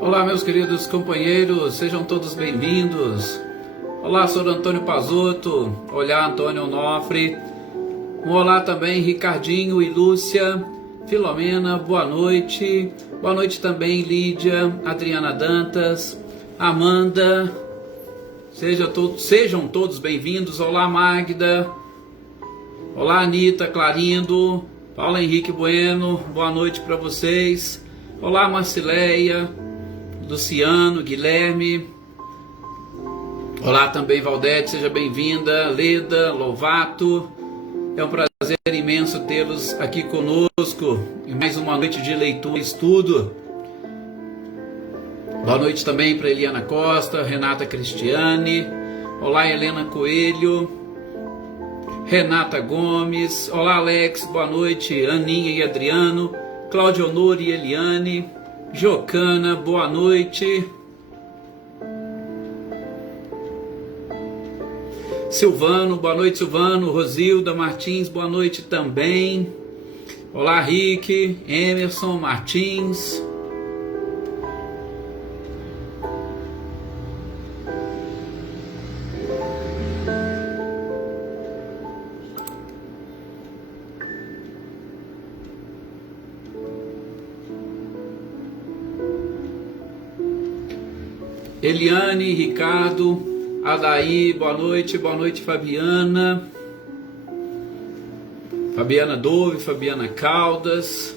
Olá, meus queridos companheiros, sejam todos bem-vindos. Olá, sou Antônio Pazotto. Olá, Antônio Onofre. Olá também, Ricardinho e Lúcia. Filomena, boa noite. Boa noite também, Lídia, Adriana Dantas, Amanda. Sejam todos bem-vindos. Olá, Magda. Olá, Anitta, Clarindo, Paulo Henrique Bueno, boa noite para vocês. Olá, Marcileia, Luciano, Guilherme. Olá também, Valdete, seja bem-vinda. Leda, Lovato. É um prazer imenso tê-los aqui conosco em mais uma noite de leitura e estudo. Boa noite também para Eliana Costa, Renata Cristiane. Olá, Helena Coelho, Renata Gomes. Olá, Alex, boa noite. Aninha e Adriano, Cláudia Honor e Eliane. Jocana, boa noite. Silvano, boa noite, Silvano. Rosilda Martins, boa noite também. Olá, Rick, Emerson Martins. Eliane, Ricardo, Adaí, boa noite, Fabiana. Fabiana Dove, Fabiana Caldas.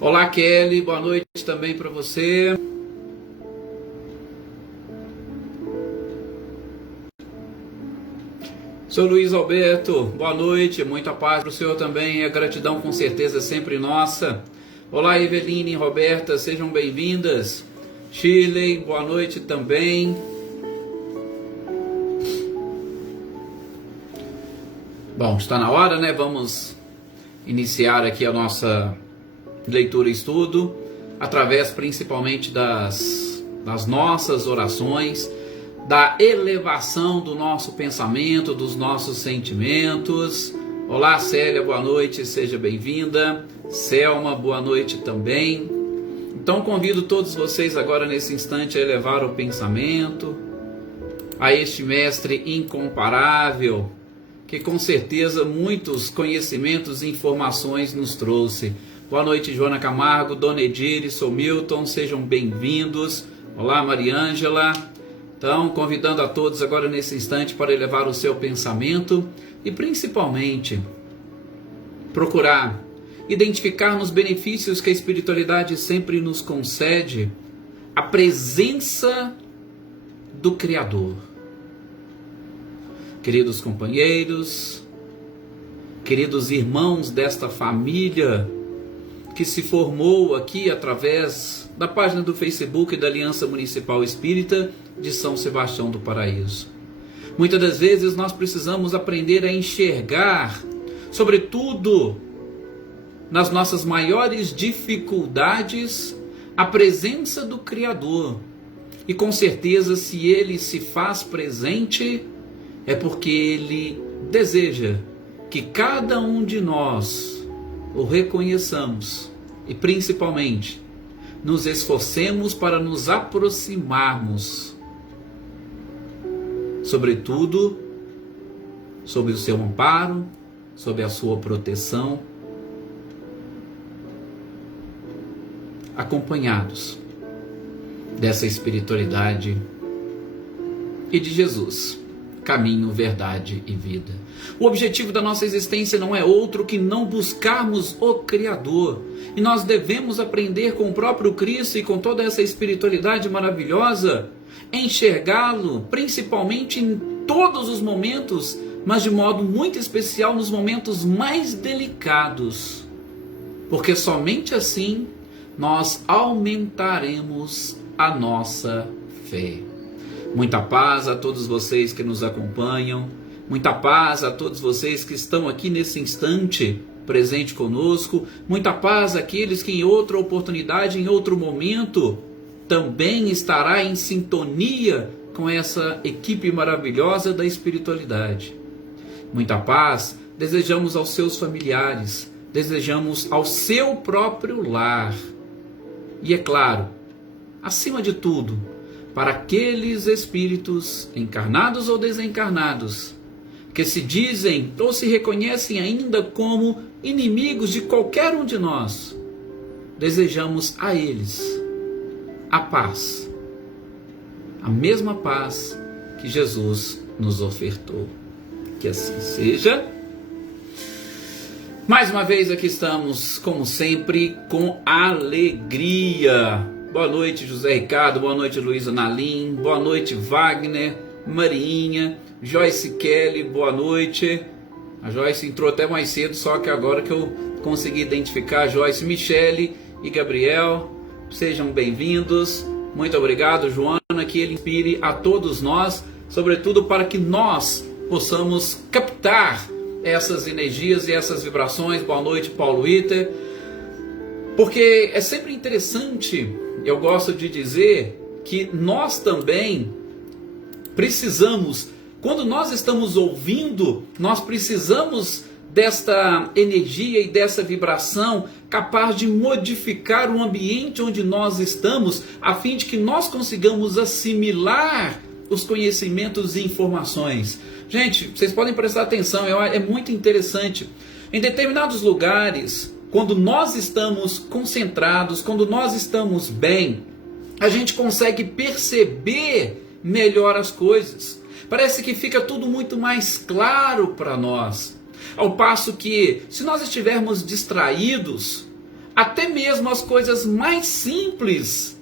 Olá, Kelly, boa noite também para você. Seu Luiz Alberto, boa noite, muita paz para o senhor também, a gratidão com certeza é sempre nossa. Olá, Eveline e Roberta, sejam bem-vindas. Shirley, boa noite também. Bom, está na hora, né? Vamos iniciar aqui a nossa leitura e estudo, através principalmente das nossas orações, da elevação do nosso pensamento, dos nossos sentimentos. Olá, Célia, boa noite, seja bem-vinda. Selma, boa noite também. Então convido todos vocês agora nesse instante a elevar o pensamento a este mestre incomparável, que com certeza muitos conhecimentos e informações nos trouxe. Boa noite, Joana Camargo, Dona Edire, sou Milton, sejam bem-vindos. Olá, Mariângela. Então, convidando a todos agora nesse instante para elevar o seu pensamento e principalmente procurar identificar nos benefícios que a espiritualidade sempre nos concede a presença do Criador. Queridos companheiros, queridos irmãos desta família que se formou aqui através da página do Facebook da Aliança Municipal Espírita de São Sebastião do Paraíso. Muitas das vezes nós precisamos aprender a enxergar, sobretudo nas nossas maiores dificuldades, a presença do Criador. E com certeza, se Ele se faz presente, é porque Ele deseja que cada um de nós o reconheçamos e principalmente nos esforcemos para nos aproximarmos, sobretudo sob o seu amparo, sob a sua proteção, acompanhados dessa espiritualidade e de Jesus, caminho, verdade e vida. O objetivo da nossa existência não é outro que não buscarmos o Criador, e nós devemos aprender com o próprio Cristo e com toda essa espiritualidade maravilhosa, enxergá-lo principalmente em todos os momentos, mas de modo muito especial nos momentos mais delicados, porque somente assim nós aumentaremos a nossa fé. Muita paz a todos vocês que nos acompanham Muita paz a todos vocês que estão aqui nesse instante presente conosco. Muita paz àqueles que em outra oportunidade, em outro momento, também estará em sintonia com essa equipe maravilhosa da espiritualidade. Muita paz desejamos aos seus familiares, desejamos ao seu próprio lar. E é claro, acima de tudo, para aqueles espíritos encarnados ou desencarnados, que se dizem ou se reconhecem ainda como inimigos de qualquer um de nós, desejamos a eles a paz, a mesma paz que Jesus nos ofertou. Que assim seja. Mais uma vez aqui estamos, como sempre, com alegria. Boa noite, José Ricardo, boa noite, Luísa Nalim, boa noite, Wagner, Marinha, Joyce Kelly, boa noite. A Joyce entrou até mais cedo, só que agora que eu consegui identificar a Joyce, Michele e Gabriel, sejam bem-vindos. Muito obrigado, Joana, que ele inspire a todos nós, sobretudo para que nós possamos captar essas energias e essas vibrações. Boa noite, Paulo Iter. Porque é sempre interessante, eu gosto de dizer, que nós também precisamos, quando nós estamos ouvindo, nós precisamos desta energia e dessa vibração capaz de modificar o ambiente onde nós estamos, a fim de que nós consigamos assimilar os conhecimentos e informações. Gente, vocês podem prestar atenção, é muito interessante. Em determinados lugares, quando nós estamos concentrados, quando nós estamos bem, a gente consegue perceber melhor as coisas. Parece que fica tudo muito mais claro para nós. Ao passo que, se nós estivermos distraídos, até mesmo as coisas mais simples,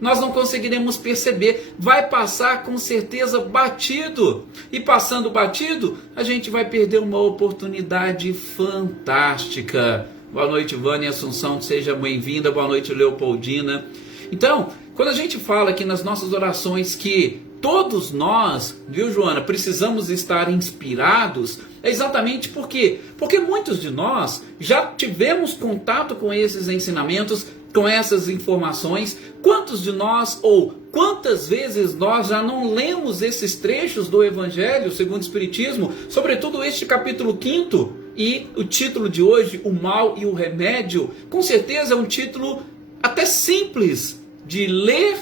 nós não conseguiremos perceber. Vai passar com certeza batido. E passando batido, a gente vai perder uma oportunidade fantástica. Boa noite, Vânia Assunção, seja bem-vinda. Boa noite, Leopoldina. Então, quando a gente fala aqui nas nossas orações que todos nós, viu, Joana, precisamos estar inspirados, é exatamente por quê? Porque muitos de nós já tivemos contato com esses ensinamentos, com essas informações. Quantos de nós, ou quantas vezes nós já não lemos esses trechos do Evangelho segundo o Espiritismo, sobretudo este capítulo 5º, e o título de hoje, O Mal e o Remédio, com certeza é um título até simples de ler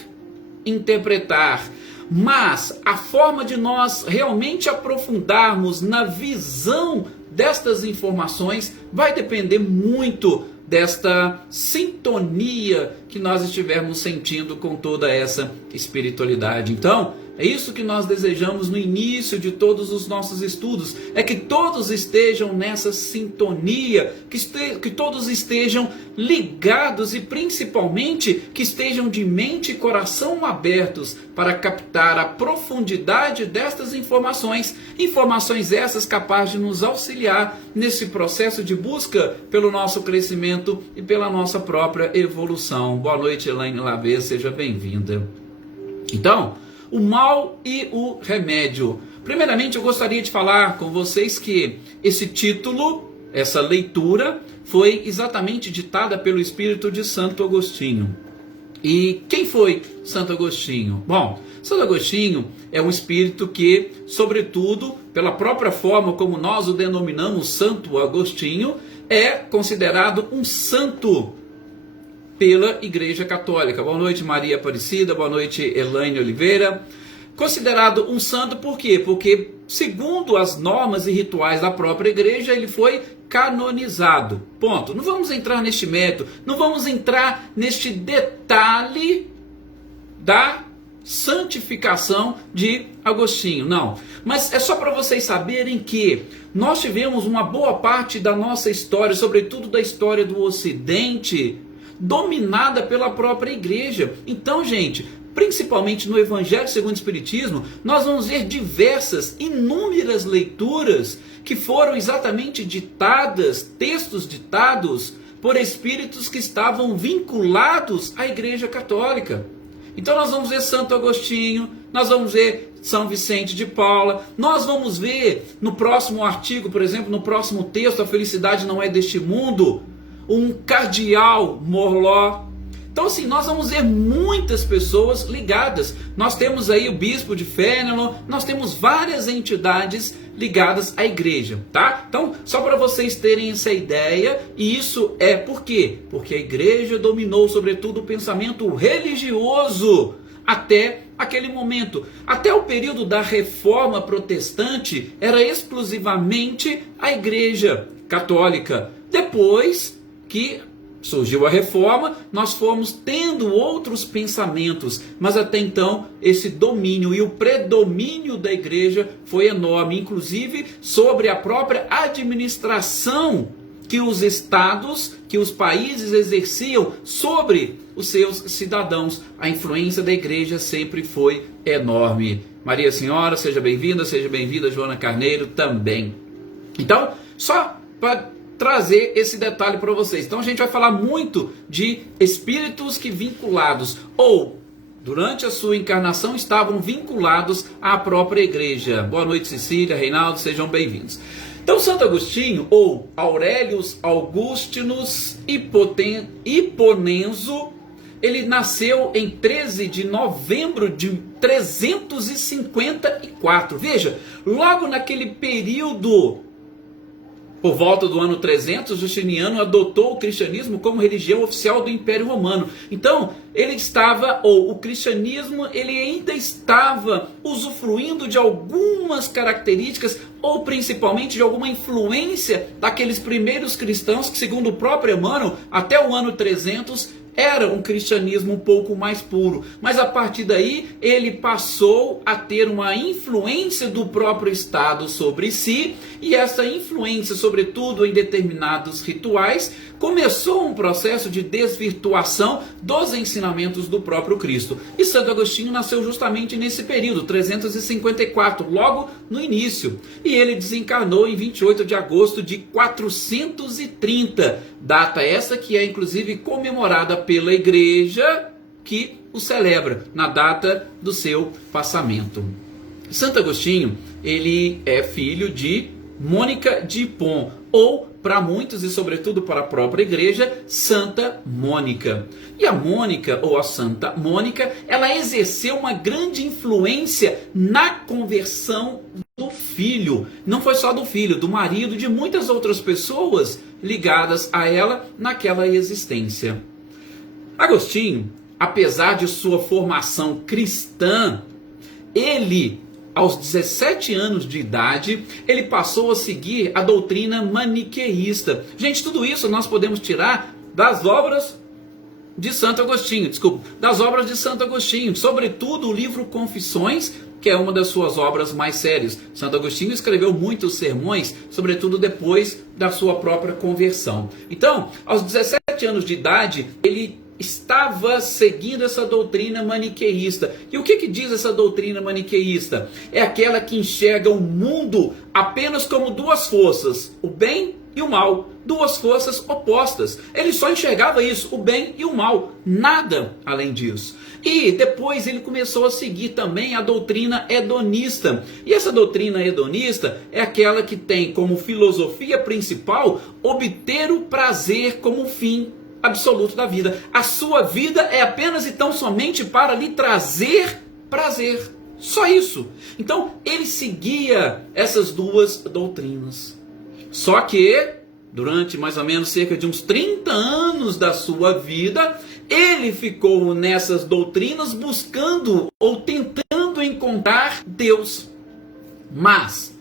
e interpretar, mas a forma de nós realmente aprofundarmos na visão destas informações vai depender muito desta sintonia que nós estivermos sentindo com toda essa espiritualidade. Então, é isso que nós desejamos no início de todos os nossos estudos, é que todos estejam nessa sintonia, que todos estejam ligados e principalmente que estejam de mente e coração abertos para captar a profundidade destas informações, informações essas capazes de nos auxiliar nesse processo de busca pelo nosso crescimento e pela nossa própria evolução. Boa noite, Elaine Lavê, seja bem-vinda. Então, o mal e o remédio. Primeiramente, eu gostaria de falar com vocês que esse título, essa leitura, foi exatamente ditada pelo espírito de Santo Agostinho. E quem foi Santo Agostinho? Bom, Santo Agostinho é um espírito que, sobretudo, pela própria forma como nós o denominamos Santo Agostinho, é considerado um santo pela Igreja Católica. Boa noite, Maria Aparecida. Boa noite, Elaine Oliveira. Considerado um santo por quê? Porque, segundo as normas e rituais da própria Igreja, ele foi canonizado. Ponto. Não vamos entrar neste mérito, não vamos entrar neste detalhe da santificação de Agostinho, não. Mas é só para vocês saberem que nós tivemos uma boa parte da nossa história, sobretudo da história do Ocidente, dominada pela própria Igreja. Então, gente, principalmente no Evangelho segundo o Espiritismo, nós vamos ver diversas, inúmeras leituras que foram exatamente ditadas, textos ditados por espíritos que estavam vinculados à Igreja Católica. Então nós vamos ver Santo Agostinho, nós vamos ver São Vicente de Paula. Nós vamos ver no próximo artigo, por exemplo, no próximo texto, A Felicidade Não É Deste Mundo, um cardeal Morló. Então assim, nós vamos ver muitas pessoas ligadas. Nós temos aí o bispo de Fénelon, nós temos várias entidades ligadas à igreja, tá? Então, só para vocês terem essa ideia, e isso é por quê? Porque a igreja dominou sobretudo o pensamento religioso até aquele momento. Até o período da Reforma Protestante era exclusivamente a igreja católica. Depois que surgiu a Reforma, nós fomos tendo outros pensamentos, mas até então esse domínio e o predomínio da igreja foi enorme, inclusive sobre a própria administração que os estados, que os países exerciam sobre os seus cidadãos. A influência da igreja sempre foi enorme. Maria Senhora, seja bem-vinda, Joana Carneiro também. Então, só para trazer esse detalhe para vocês. Então a gente vai falar muito de espíritos que vinculados ou durante a sua encarnação estavam vinculados à própria igreja. Boa noite, Cecília, Reinaldo, sejam bem-vindos. Então Santo Agostinho, ou Aurelius Augustinus Hipponenso, ele nasceu em 13 de novembro de 354. Veja, logo naquele período, por volta do ano 300, Justiniano adotou o cristianismo como religião oficial do Império Romano. Então, ele estava, ou o cristianismo, ele ainda estava usufruindo de algumas características, ou principalmente de alguma influência daqueles primeiros cristãos que, segundo o próprio Emmanuel, até o ano 300, era um cristianismo um pouco mais puro, mas a partir daí ele passou a ter uma influência do próprio Estado sobre si, e essa influência, sobretudo em determinados rituais, começou um processo de desvirtuação dos ensinamentos do próprio Cristo. E Santo Agostinho nasceu justamente nesse período, 354, logo no início. E ele desencarnou em 28 de agosto de 430, data essa que é inclusive comemorada pela igreja que o celebra na data do seu passamento. Santo Agostinho, ele é filho de Mônica de Hippon, ou para muitos e sobretudo para a própria igreja, Santa Mônica. E a Mônica, ou a Santa Mônica, ela exerceu uma grande influência na conversão do filho. Não foi só do filho, do marido, de muitas outras pessoas ligadas a ela naquela existência. Agostinho, apesar de sua formação cristã, ele, aos 17 anos de idade, ele passou a seguir a doutrina maniqueísta. Gente, tudo isso nós podemos tirar das obras de Santo Agostinho, das obras de Santo Agostinho, sobretudo o livro Confissões, que é uma das suas obras mais sérias. Santo Agostinho escreveu muitos sermões, sobretudo depois da sua própria conversão. Então, aos 17 anos de idade, ele estava seguindo essa doutrina maniqueísta. E o que diz essa doutrina maniqueísta? É aquela que enxerga o mundo apenas como duas forças, o bem e o mal, duas forças opostas. Ele só enxergava isso, o bem e o mal, nada além disso. E depois ele começou a seguir também a doutrina hedonista. E essa doutrina hedonista é aquela que tem como filosofia principal obter o prazer como fim absoluto da vida. A sua vida é apenas e tão somente para lhe trazer prazer. Só isso. Então, ele seguia essas duas doutrinas. Só que, durante mais ou menos cerca de uns 30 anos da sua vida, ele ficou nessas doutrinas buscando ou tentando encontrar Deus. Mas,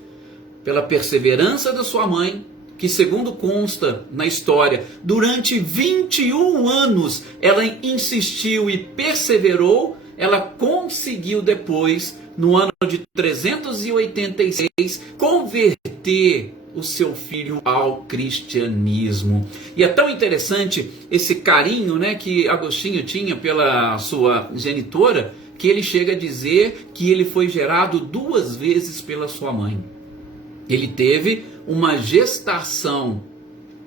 pela perseverança da sua mãe, que segundo consta na história, durante 21 anos ela insistiu e perseverou, ela conseguiu depois, no ano de 386, converter o seu filho ao cristianismo. E é tão interessante esse carinho, né, que Agostinho tinha pela sua genitora, que ele chega a dizer que ele foi gerado 2 vezes pela sua mãe. Ele teve uma gestação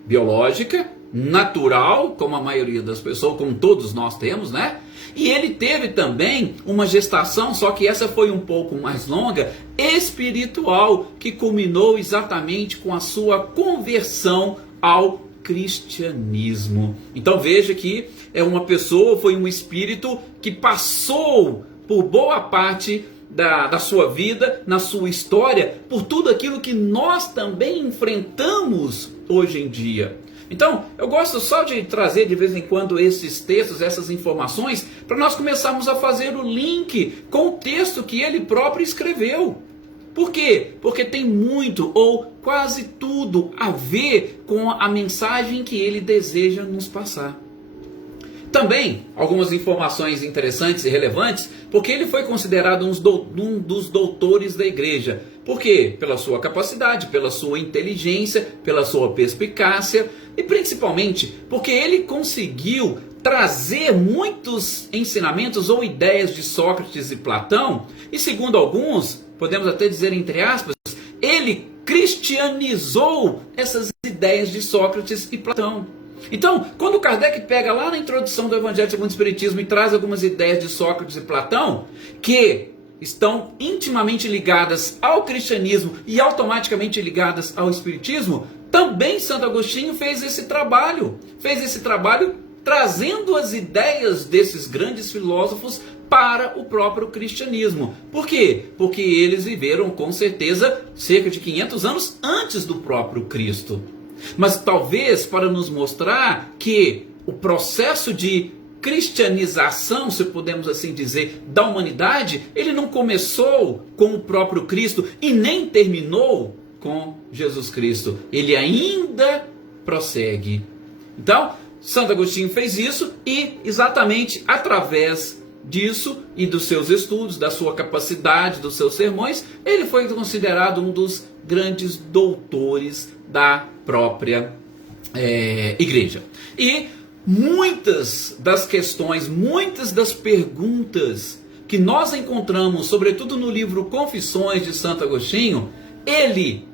biológica, natural, como a maioria das pessoas, como todos nós temos, né? E ele teve também uma gestação, só que essa foi um pouco mais longa, espiritual, que culminou exatamente com a sua conversão ao cristianismo. Então veja que é uma pessoa, foi um espírito que passou por boa parte da sua vida, na sua história, por tudo aquilo que nós também enfrentamos hoje em dia. Então, eu gosto só de trazer de vez em quando esses textos, essas informações, para nós começarmos a fazer o link com o texto que ele próprio escreveu. Por quê? Porque tem muito ou quase tudo a ver com a mensagem que ele deseja nos passar. Também algumas informações interessantes e relevantes, porque ele foi considerado um dos doutores da igreja. Por quê? Pela sua capacidade, pela sua inteligência, pela sua perspicácia e principalmente porque ele conseguiu trazer muitos ensinamentos ou ideias de Sócrates e Platão e, segundo alguns, podemos até dizer entre aspas, ele cristianizou essas ideias de Sócrates e Platão. Então, quando Kardec pega lá na introdução do Evangelho segundo o Espiritismo e traz algumas ideias de Sócrates e Platão, que estão intimamente ligadas ao cristianismo e automaticamente ligadas ao Espiritismo, também Santo Agostinho fez esse trabalho trazendo as ideias desses grandes filósofos para o próprio cristianismo. Por quê? Porque eles viveram com certeza cerca de 500 anos antes do próprio Cristo. Mas talvez para nos mostrar que o processo de cristianização, se podemos assim dizer, da humanidade, ele não começou com o próprio Cristo e nem terminou com Jesus Cristo. Ele ainda prossegue. Então, Santo Agostinho fez isso e exatamente através disso e dos seus estudos, da sua capacidade, dos seus sermões, ele foi considerado um dos grandes doutores da própria igreja. E muitas das questões, muitas das perguntas que nós encontramos, sobretudo no livro Confissões de Santo Agostinho, ele,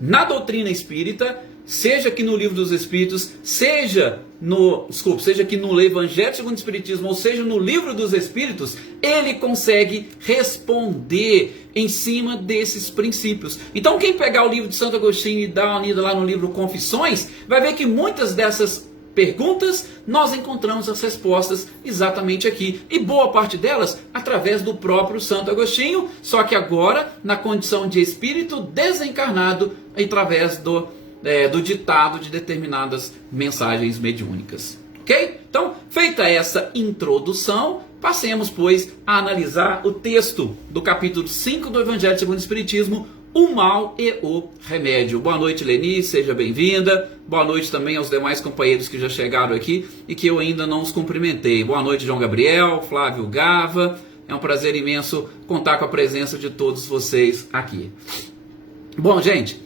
na doutrina espírita, seja aqui no Livro dos Espíritos, seja aqui no Evangelho segundo o Espiritismo, ou seja no Livro dos Espíritos, ele consegue responder em cima desses princípios. Então quem pegar o livro de Santo Agostinho e dar uma lida lá no livro Confissões, vai ver que muitas dessas perguntas nós encontramos as respostas exatamente aqui, e boa parte delas através do próprio Santo Agostinho, só que agora na condição de espírito desencarnado, através do ditado de determinadas mensagens mediúnicas. Ok? Então, feita essa introdução, passemos, pois, a analisar o texto do capítulo 5 do Evangelho segundo o Espiritismo, o mal e o remédio. Boa noite, Leni, seja bem-vinda. Boa noite também aos demais companheiros que já chegaram aqui e que eu ainda não os cumprimentei. Boa noite, João Gabriel, Flávio Gava. É um prazer imenso contar com a presença de todos vocês aqui. Bom, gente,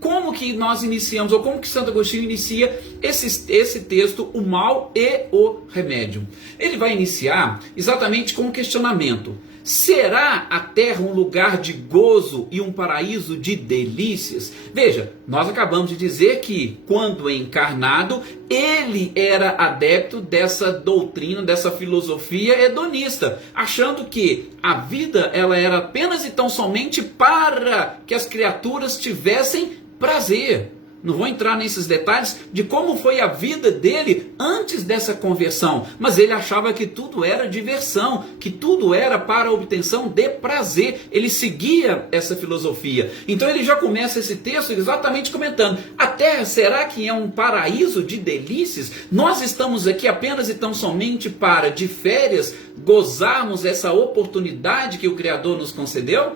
como que nós iniciamos, ou como que Santo Agostinho inicia esse texto, o mal e o remédio? Ele vai iniciar exatamente com um questionamento. Será a terra um lugar de gozo e um paraíso de delícias? Veja, nós acabamos de dizer que, quando encarnado, ele era adepto dessa doutrina, dessa filosofia hedonista, achando que a vida ela era apenas e tão somente para que as criaturas tivessem prazer. Não vou entrar nesses detalhes de como foi a vida dele antes dessa conversão, mas ele achava que tudo era diversão, que tudo era para a obtenção de prazer. Ele seguia essa filosofia. Então ele já começa esse texto exatamente comentando: a terra será que é um paraíso de delícias? Nós estamos aqui apenas e tão somente para, de férias, gozarmos essa oportunidade que o Criador nos concedeu?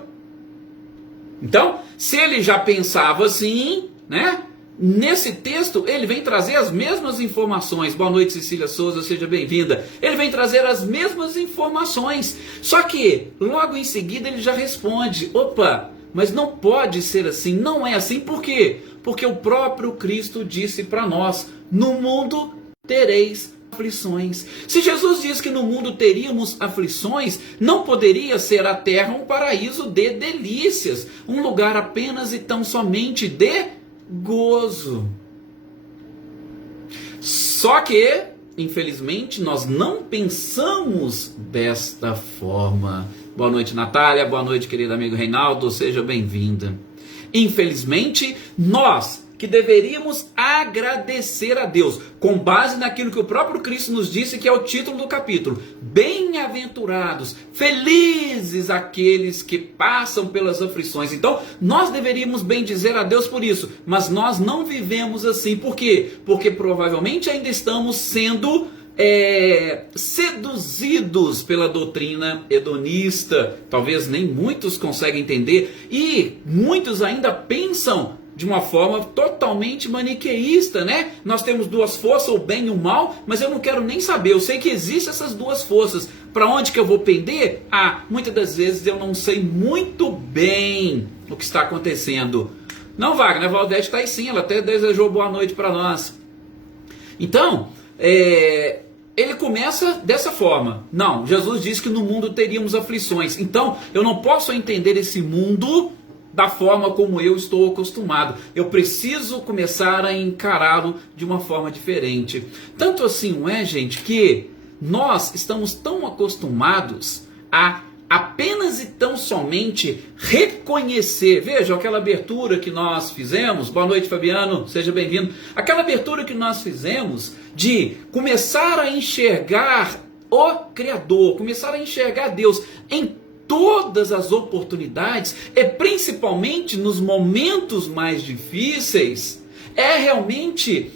Então, se ele já pensava assim, né? Nesse texto, ele vem trazer as mesmas informações. Boa noite, Cecília Souza, seja bem-vinda. Ele vem trazer as mesmas informações. Só que, logo em seguida, ele já responde: opa, mas não pode ser assim, não é assim. Por quê? Porque o próprio Cristo disse para nós: no mundo tereis aflições. Se Jesus diz que no mundo teríamos aflições, não poderia ser a terra um paraíso de delícias, um lugar apenas e tão somente de gozo. Só que, infelizmente, nós não pensamos desta forma. Boa noite, Natália. Boa noite, querido amigo Reinaldo. Seja bem-vinda. Infelizmente, nós que deveríamos agradecer a Deus, com base naquilo que o próprio Cristo nos disse, que é o título do capítulo: bem-aventurados, felizes aqueles que passam pelas aflições. Então, nós deveríamos bendizer a Deus por isso, mas nós não vivemos assim. Por quê? Porque provavelmente ainda estamos sendo seduzidos pela doutrina hedonista. Talvez nem muitos conseguem entender, e muitos ainda pensam de uma forma totalmente maniqueísta, né? Nós temos duas forças, o bem e o mal, mas eu não quero nem saber. Eu sei que existem essas duas forças. Para onde que eu vou pender? Muitas das vezes eu não sei muito bem o que está acontecendo. Não, Wagner, a Valdete está aí sim, ela até desejou boa noite para nós. Então, ele começa dessa forma. Não, Jesus disse que no mundo teríamos aflições. Então, eu não posso entender esse mundo da forma como eu estou acostumado. Eu preciso começar a encará-lo de uma forma diferente. Tanto assim, não é, gente, que nós estamos tão acostumados a apenas e tão somente reconhecer. Veja, aquela abertura que nós fizemos. Boa noite, Fabiano, seja bem-vindo. Aquela abertura que nós fizemos de começar a enxergar o Criador, começar a enxergar Deus em todas as oportunidades, principalmente nos momentos mais difíceis, realmente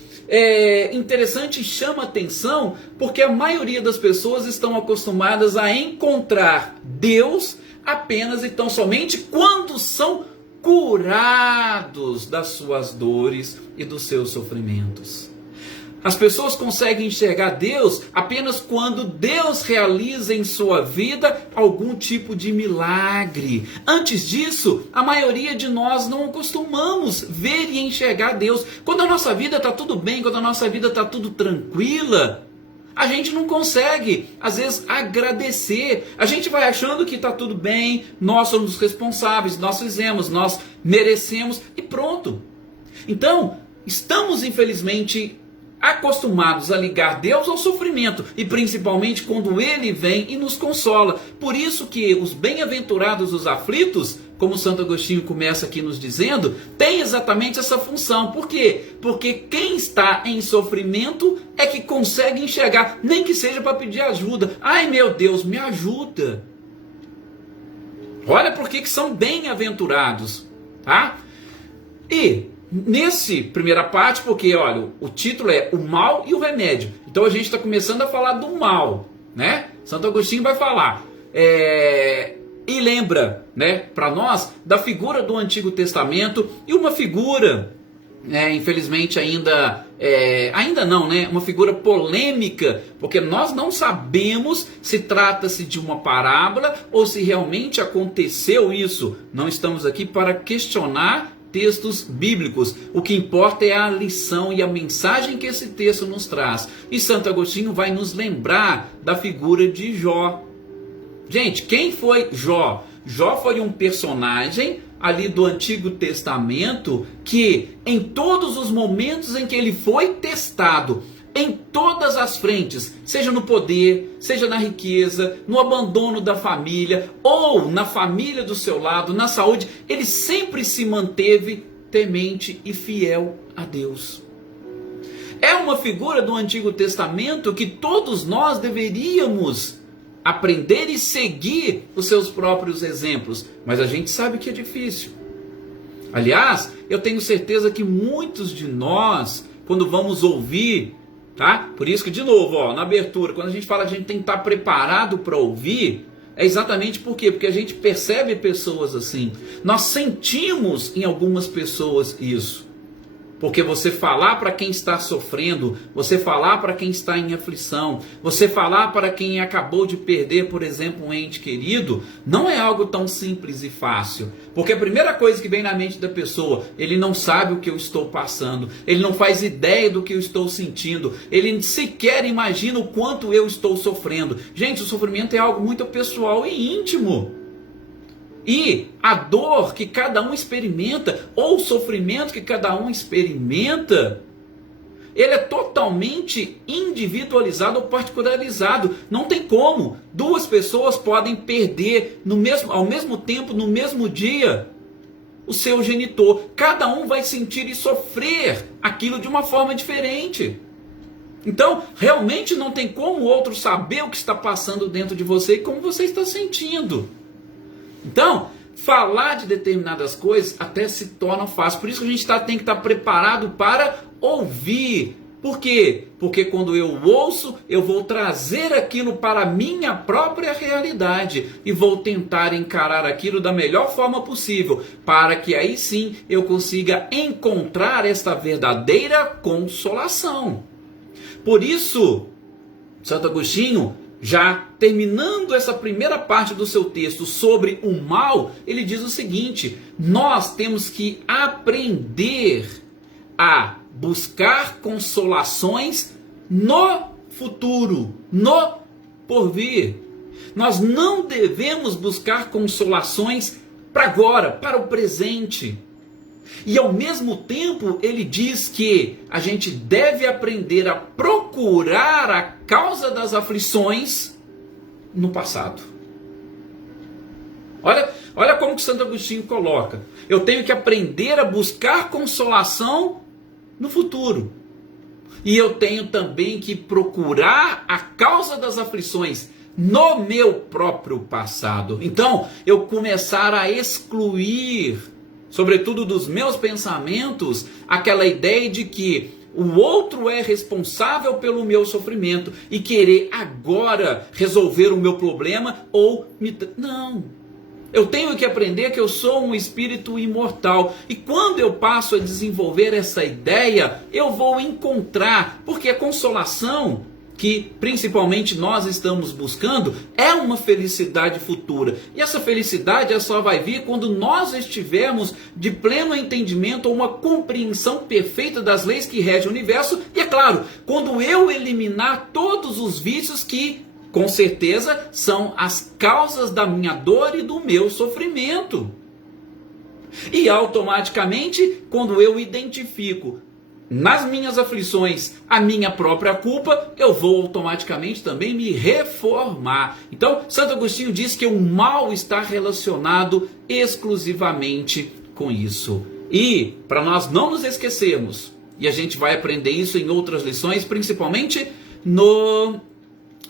interessante e chama atenção, porque a maioria das pessoas estão acostumadas a encontrar Deus apenas e tão somente quando são curados das suas dores e dos seus sofrimentos. As pessoas conseguem enxergar Deus apenas quando Deus realiza em sua vida algum tipo de milagre. Antes disso, a maioria de nós não costumamos ver e enxergar Deus. Quando a nossa vida está tudo bem, quando a nossa vida está tudo tranquila, a gente não consegue, às vezes, agradecer. A gente vai achando que está tudo bem, nós somos os responsáveis, nós fizemos, nós merecemos e pronto. Então, estamos infelizmente acostumados a ligar Deus ao sofrimento, e principalmente quando Ele vem e nos consola. Por isso que os bem-aventurados os aflitos, como Santo Agostinho começa aqui nos dizendo, tem exatamente essa função. Por quê? Porque quem está em sofrimento é que consegue enxergar, nem que seja para pedir ajuda. Ai meu Deus, me ajuda. Olha por que são bem-aventurados, tá? E nesse primeira parte, porque olha, o título é o mal e o remédio. Então a gente está começando a falar do mal, né? Santo Agostinho vai falar. E lembra, né, para nós, da figura do Antigo Testamento, e uma figura, infelizmente ainda não, né, uma figura polêmica, porque nós não sabemos se trata-se de uma parábola ou se realmente aconteceu isso. Não estamos aqui para questionar textos bíblicos. O que importa é a lição e a mensagem que esse texto nos traz. E Santo Agostinho vai nos lembrar da figura de Jó. Gente, quem foi Jó? Jó foi um personagem ali do Antigo Testamento que, em todos os momentos em que ele foi testado, em todas as frentes, seja no poder, seja na riqueza, no abandono da família, ou na família do seu lado, na saúde, ele sempre se manteve temente e fiel a Deus. É uma figura do Antigo Testamento que todos nós deveríamos aprender e seguir os seus próprios exemplos, mas a gente sabe que é difícil. Aliás, eu tenho certeza que muitos de nós, quando vamos ouvir, tá? Por isso que, de novo, na abertura, quando a gente fala que a gente tem que estar preparado para ouvir, é exatamente por quê? Porque a gente percebe pessoas assim. Nós sentimos em algumas pessoas isso. Porque você falar para quem está sofrendo, você falar para quem está em aflição, você falar para quem acabou de perder, por exemplo, um ente querido, não é algo tão simples e fácil. Porque a primeira coisa que vem na mente da pessoa, ele não sabe o que eu estou passando, ele não faz ideia do que eu estou sentindo, ele sequer imagina o quanto eu estou sofrendo. Gente, o sofrimento é algo muito pessoal e íntimo. E a dor que cada um experimenta, ou o sofrimento que cada um experimenta, ele é totalmente individualizado ou particularizado. Não tem como. Duas pessoas podem perder ao mesmo tempo, no mesmo dia, o seu genitor. Cada um vai sentir e sofrer aquilo de uma forma diferente. Então, realmente não tem como o outro saber o que está passando dentro de você e como você está sentindo. Então, falar de determinadas coisas até se torna fácil. Por isso que a gente tem que estar preparado para ouvir. Por quê? Porque quando eu ouço, eu vou trazer aquilo para a minha própria realidade e vou tentar encarar aquilo da melhor forma possível, para que aí sim eu consiga encontrar esta verdadeira consolação. Por isso, Santo Agostinho, já terminando essa primeira parte do seu texto sobre o mal, ele diz o seguinte: nós temos que aprender a buscar consolações no futuro, no porvir. Nós não devemos buscar consolações para agora, para o presente. E ao mesmo tempo ele diz que a gente deve aprender a procurar a causa das aflições no passado. Olha como que Santo Agostinho coloca. Eu tenho que aprender a buscar consolação no futuro. E eu tenho também que procurar a causa das aflições no meu próprio passado. Então, eu começar a excluir, sobretudo dos meus pensamentos, aquela ideia de que o outro é responsável pelo meu sofrimento e querer agora resolver o meu problema ou me... Não. Eu tenho que aprender que eu sou um espírito imortal. E quando eu passo a desenvolver essa ideia, eu vou encontrar, porque a consolação que principalmente nós estamos buscando é uma felicidade futura. E essa felicidade só vai vir quando nós estivermos de pleno entendimento ou uma compreensão perfeita das leis que regem o universo. E é claro, quando eu eliminar todos os vícios que, com certeza, são as causas da minha dor e do meu sofrimento. E automaticamente, quando eu identifico nas minhas aflições a minha própria culpa, eu vou automaticamente também me reformar. Então, Santo Agostinho diz que o mal está relacionado exclusivamente com isso. E, para nós não nos esquecermos, e a gente vai aprender isso em outras lições, principalmente no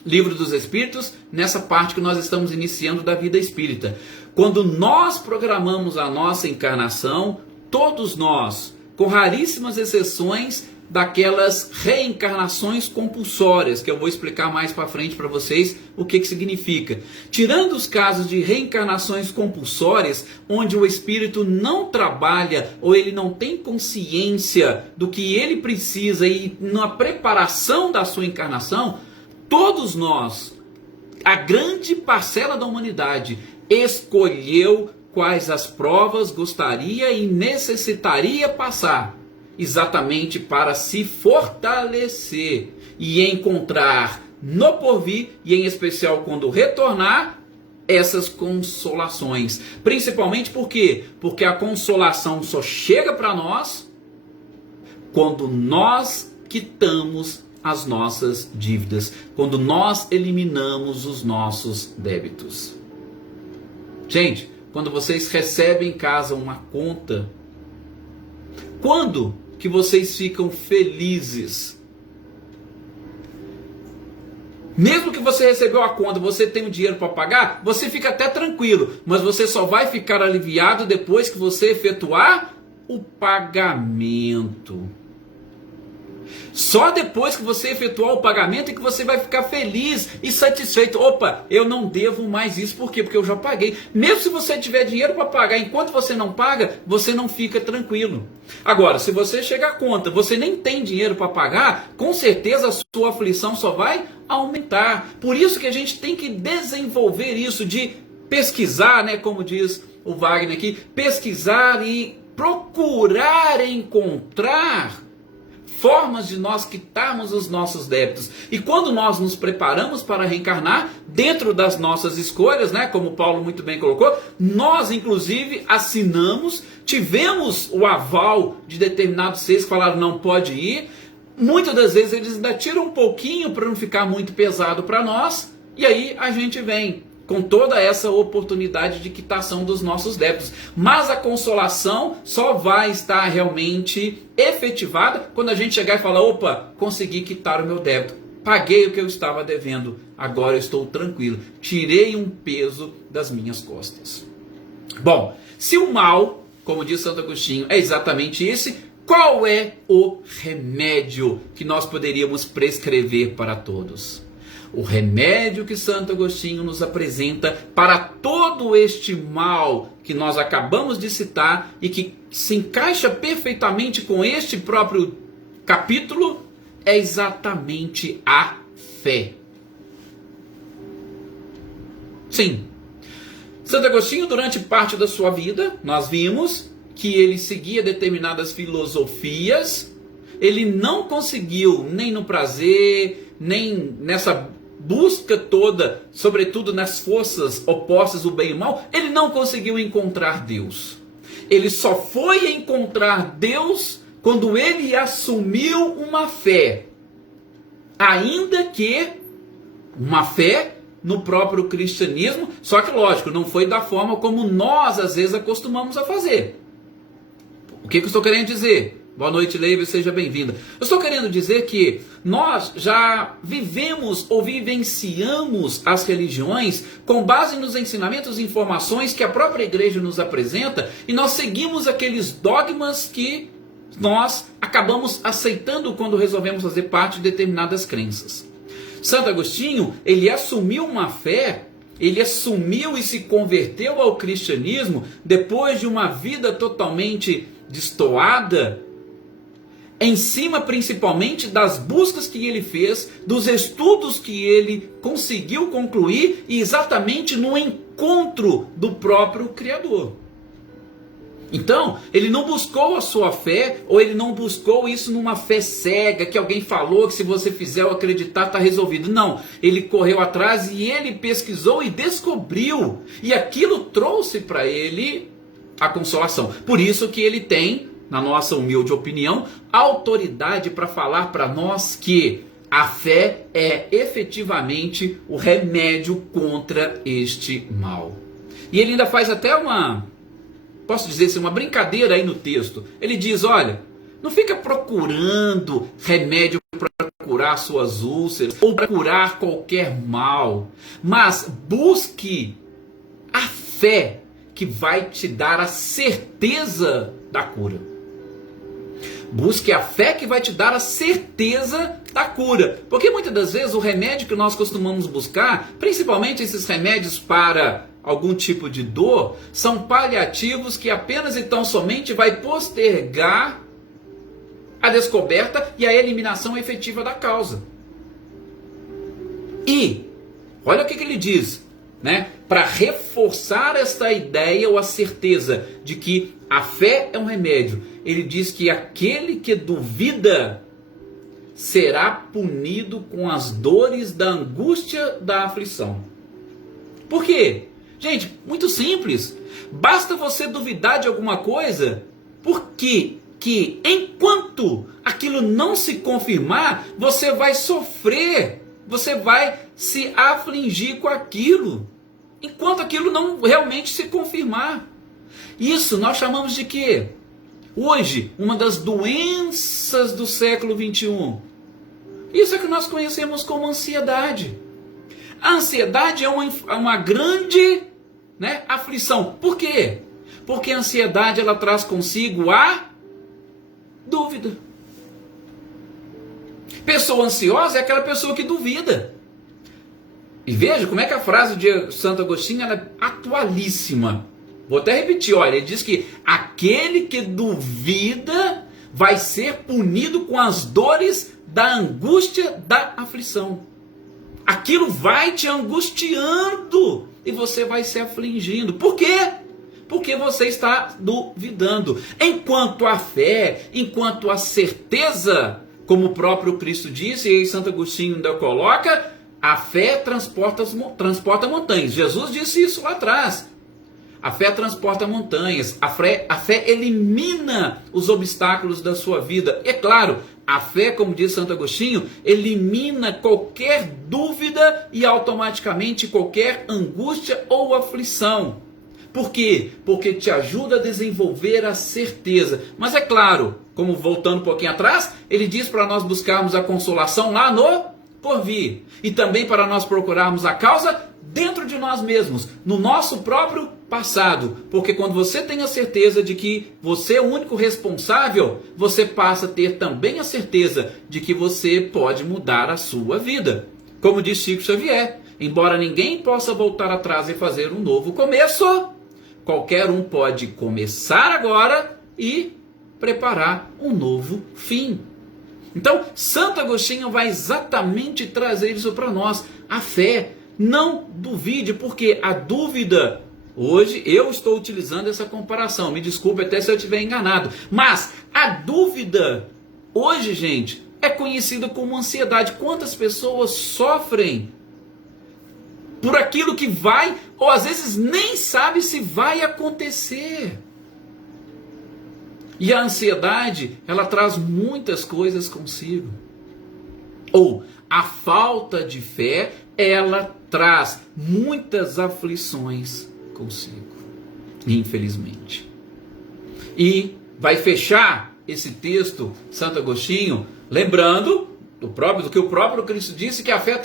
Livro dos Espíritos, nessa parte que nós estamos iniciando da vida espírita. Quando nós programamos a nossa encarnação, todos nós, com raríssimas exceções daquelas reencarnações compulsórias, que eu vou explicar mais para frente para vocês o que significa. Tirando os casos de reencarnações compulsórias, onde o espírito não trabalha ou ele não tem consciência do que ele precisa e na preparação da sua encarnação, todos nós, a grande parcela da humanidade, escolheu quais as provas gostaria e necessitaria passar, exatamente para se fortalecer e encontrar no porvir, e em especial quando retornar, essas consolações. Principalmente por quê? Porque a consolação só chega para nós quando nós quitamos as nossas dívidas, quando nós eliminamos os nossos débitos. Gente, quando vocês recebem em casa uma conta, quando que vocês ficam felizes? Mesmo que você recebeu a conta, você tem o dinheiro para pagar, você fica até tranquilo, mas você só vai ficar aliviado depois que você efetuar o pagamento. Só depois que você efetuar o pagamento é que você vai ficar feliz e satisfeito. Opa, eu não devo mais isso. Por quê? Porque eu já paguei. Mesmo se você tiver dinheiro para pagar, enquanto você não paga, você não fica tranquilo. Agora, se você chega à conta, você nem tem dinheiro para pagar, com certeza a sua aflição só vai aumentar. Por isso que a gente tem que desenvolver isso de pesquisar, né, como diz o Wagner aqui, pesquisar e procurar encontrar formas de nós quitarmos os nossos débitos. E quando nós nos preparamos para reencarnar, dentro das nossas escolhas, né, como Paulo muito bem colocou, nós inclusive assinamos, tivemos o aval de determinados seres que falaram não pode ir. Muitas das vezes eles ainda tiram um pouquinho para não ficar muito pesado para nós, e aí a gente vem com toda essa oportunidade de quitação dos nossos débitos. Mas a consolação só vai estar realmente efetivada quando a gente chegar e falar, opa, consegui quitar o meu débito, paguei o que eu estava devendo, agora eu estou tranquilo, tirei um peso das minhas costas. Bom, se o mal, como diz Santo Agostinho, é exatamente esse, qual é o remédio que nós poderíamos prescrever para todos? O remédio que Santo Agostinho nos apresenta para todo este mal que nós acabamos de citar e que se encaixa perfeitamente com este próprio capítulo é exatamente a fé. Sim, Santo Agostinho, durante parte da sua vida, nós vimos que ele seguia determinadas filosofias, ele não conseguiu nem no prazer, nem nessa busca toda, sobretudo nas forças opostas, o bem e o mal, ele não conseguiu encontrar Deus. Ele só foi encontrar Deus quando ele assumiu uma fé. Ainda que uma fé no próprio cristianismo, só que lógico, não foi da forma como nós às vezes acostumamos a fazer. O que eu estou querendo dizer? Boa noite, Leiva, seja bem-vinda. Eu estou querendo dizer que nós já vivemos ou vivenciamos as religiões com base nos ensinamentos e informações que a própria igreja nos apresenta, e nós seguimos aqueles dogmas que nós acabamos aceitando quando resolvemos fazer parte de determinadas crenças. Santo Agostinho, ele assumiu uma fé, ele assumiu e se converteu ao cristianismo depois de uma vida totalmente destoada, em cima principalmente das buscas que ele fez, dos estudos que ele conseguiu concluir, e exatamente no encontro do próprio Criador. Então, ele não buscou a sua fé, ou ele não buscou isso numa fé cega, que alguém falou que se você fizer ou acreditar está resolvido. Não, ele correu atrás e ele pesquisou e descobriu, e aquilo trouxe para ele a consolação. Por isso que ele tem, na nossa humilde opinião, autoridade para falar para nós que a fé é efetivamente o remédio contra este mal. E ele ainda faz até posso dizer assim, uma brincadeira aí no texto. Ele diz, olha, não fica procurando remédio para curar suas úlceras ou para curar qualquer mal, mas busque a fé que vai te dar a certeza da cura. Busque a fé que vai te dar a certeza da cura. Porque muitas das vezes o remédio que nós costumamos buscar, principalmente esses remédios para algum tipo de dor, são paliativos que apenas e tão somente vai postergar a descoberta e a eliminação efetiva da causa. E, olha o que ele diz, né? Para reforçar esta ideia ou a certeza de que a fé é um remédio, ele diz que aquele que duvida será punido com as dores da angústia da aflição. Por quê? Gente, muito simples. Basta você duvidar de alguma coisa, porque que enquanto aquilo não se confirmar, você vai sofrer, você vai se afligir com aquilo, enquanto aquilo não realmente se confirmar. Isso nós chamamos de quê? Hoje, uma das doenças do século 21. Isso é que nós conhecemos como ansiedade. A ansiedade é uma grande, né, aflição. Por quê? Porque a ansiedade ela traz consigo a dúvida. Pessoa ansiosa é aquela pessoa que duvida. E veja como é que a frase de Santo Agostinho ela é atualíssima. Vou até repetir, olha, ele diz que aquele que duvida vai ser punido com as dores da angústia da aflição. Aquilo vai te angustiando e você vai se afligindo. Por quê? Porque você está duvidando. Enquanto a fé, enquanto a certeza Como o próprio Cristo disse, e aí Santo Agostinho ainda coloca, a fé transporta montanhas. Jesus disse isso lá atrás. A fé transporta montanhas, a fé elimina os obstáculos da sua vida. É claro, a fé, como diz Santo Agostinho, elimina qualquer dúvida e automaticamente qualquer angústia ou aflição. Por quê? Porque te ajuda a desenvolver a certeza. Mas é claro, como voltando um pouquinho atrás, ele diz para nós buscarmos a consolação lá no porvir. E também para nós procurarmos a causa dentro de nós mesmos, no nosso próprio passado. Porque quando você tem a certeza de que você é o único responsável, você passa a ter também a certeza de que você pode mudar a sua vida. Como diz Chico Xavier, embora ninguém possa voltar atrás e fazer um novo começo, qualquer um pode começar agora e preparar um novo fim. Então, Santo Agostinho vai exatamente trazer isso para nós. A fé, não duvide, porque a dúvida, hoje eu estou utilizando essa comparação, me desculpe até se eu estiver enganado, mas a dúvida, hoje, gente, é conhecida como ansiedade. Quantas pessoas sofrem por aquilo que vai, ou às vezes nem sabe se vai acontecer. E a ansiedade, ela traz muitas coisas consigo. Ou a falta de fé, ela traz muitas aflições consigo, infelizmente. E vai fechar esse texto, Santo Agostinho, lembrando do que o próprio Cristo disse, que a fé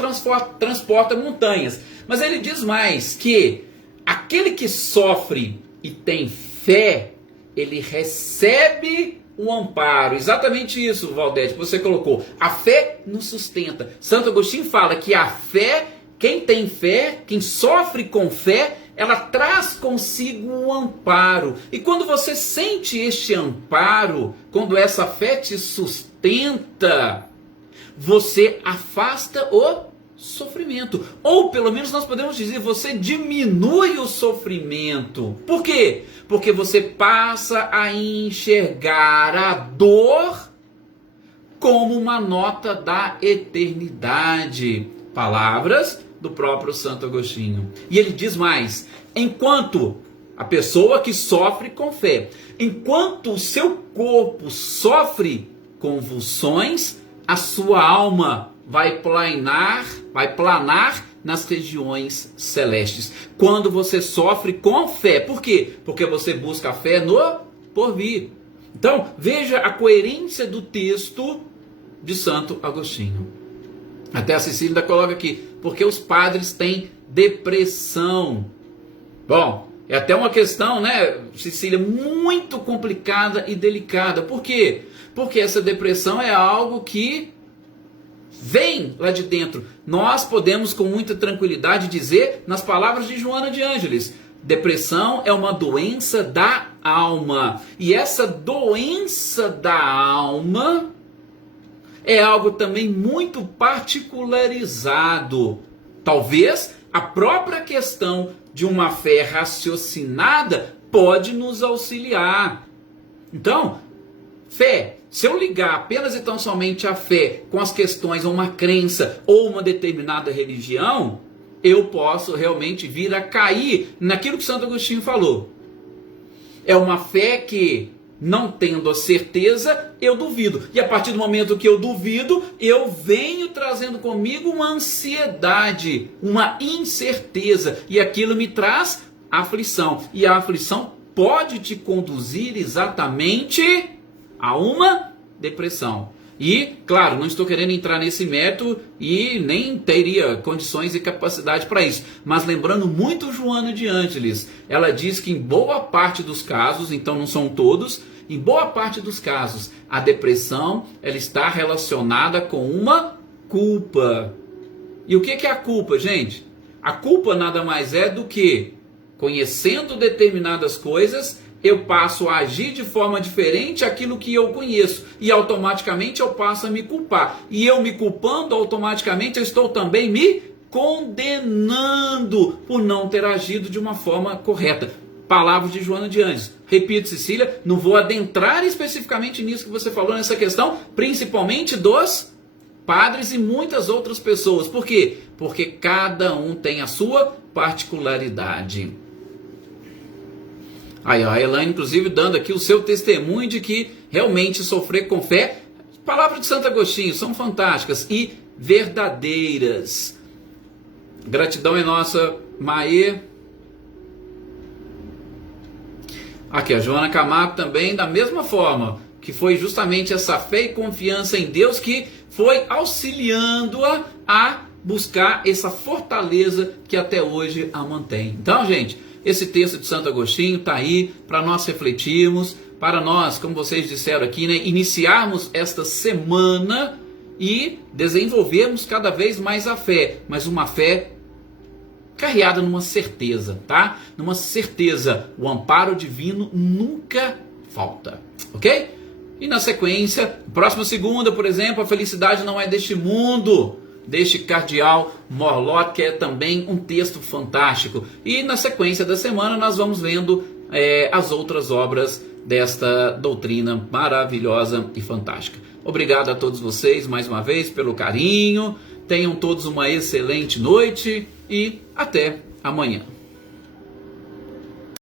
transporta montanhas. Mas ele diz mais, que aquele que sofre e tem fé, ele recebe o amparo. Exatamente isso, Valdete, que você colocou. A fé nos sustenta. Santo Agostinho fala que a fé, quem tem fé, quem sofre com fé, ela traz consigo um amparo. E quando você sente este amparo, quando essa fé te sustenta, você afasta o sofrimento. Ou pelo menos nós podemos dizer, você diminui o sofrimento. Por quê? Porque você passa a enxergar a dor como uma nota da eternidade. Palavras do próprio Santo Agostinho. E ele diz mais, enquanto a pessoa que sofre com fé, enquanto o seu corpo sofre convulsões, a sua alma vai planar nas regiões celestes. Quando você sofre com fé. Por quê? Porque você busca a fé no porvir. Então, veja a coerência do texto de Santo Agostinho. Até a Cecília ainda coloca aqui, porque os padres têm depressão. Bom, é até uma questão, né, Cecília, muito complicada e delicada. Por quê? Porque essa depressão é algo que vem lá de dentro. Nós podemos com muita tranquilidade dizer, nas palavras de Joana de Ângeles, depressão é uma doença da alma. E essa doença da alma é algo também muito particularizado. Talvez a própria questão de uma fé raciocinada pode nos auxiliar. Então, fé, se eu ligar apenas e tão somente a fé com as questões, uma crença ou uma determinada religião, eu posso realmente vir a cair naquilo que Santo Agostinho falou. É uma fé que, não tendo a certeza, eu duvido. E a partir do momento que eu duvido, eu venho trazendo comigo uma ansiedade, uma incerteza. E aquilo me traz aflição. E a aflição pode te conduzir exatamente a uma depressão. E, claro, não estou querendo entrar nesse mérito e nem teria condições e capacidade para isso. Mas lembrando muito Joana de Ângeles, ela diz que em boa parte dos casos, então não são todos, em boa parte dos casos, a depressão ela está relacionada com uma culpa. E o que é a culpa, gente? A culpa nada mais é do que, conhecendo determinadas coisas, eu passo a agir de forma diferente aquilo que eu conheço. E automaticamente eu passo a me culpar. E eu me culpando, automaticamente eu estou também me condenando por não ter agido de uma forma correta. palavras de Joana de Ângeles. Repito, Cecília, não vou adentrar especificamente nisso que você falou, nessa questão, principalmente dos padres e muitas outras pessoas. Por quê? Porque cada um tem a sua particularidade. Aí, a Elaine, inclusive, dando aqui o seu testemunho de que realmente sofrer com fé. Palavras de Santo Agostinho são fantásticas e verdadeiras. Gratidão é nossa, Maê. Aqui, a Joana Camargo também, da mesma forma, que foi justamente essa fé e confiança em Deus que foi auxiliando-a a buscar essa fortaleza que até hoje a mantém. Então, gente, esse texto de Santo Agostinho está aí para nós refletirmos, para nós, como vocês disseram aqui, né, iniciarmos esta semana e desenvolvermos cada vez mais a fé, mas uma fé carreada numa certeza, tá? Numa certeza, o amparo divino nunca falta, ok? E na sequência, próxima segunda, por exemplo, a felicidade não é deste mundo, deste cardeal Morlot, que é também um texto fantástico. E na sequência da semana nós vamos vendo as outras obras desta doutrina maravilhosa e fantástica. Obrigado a todos vocês mais uma vez pelo carinho. Tenham todos uma excelente noite e até amanhã.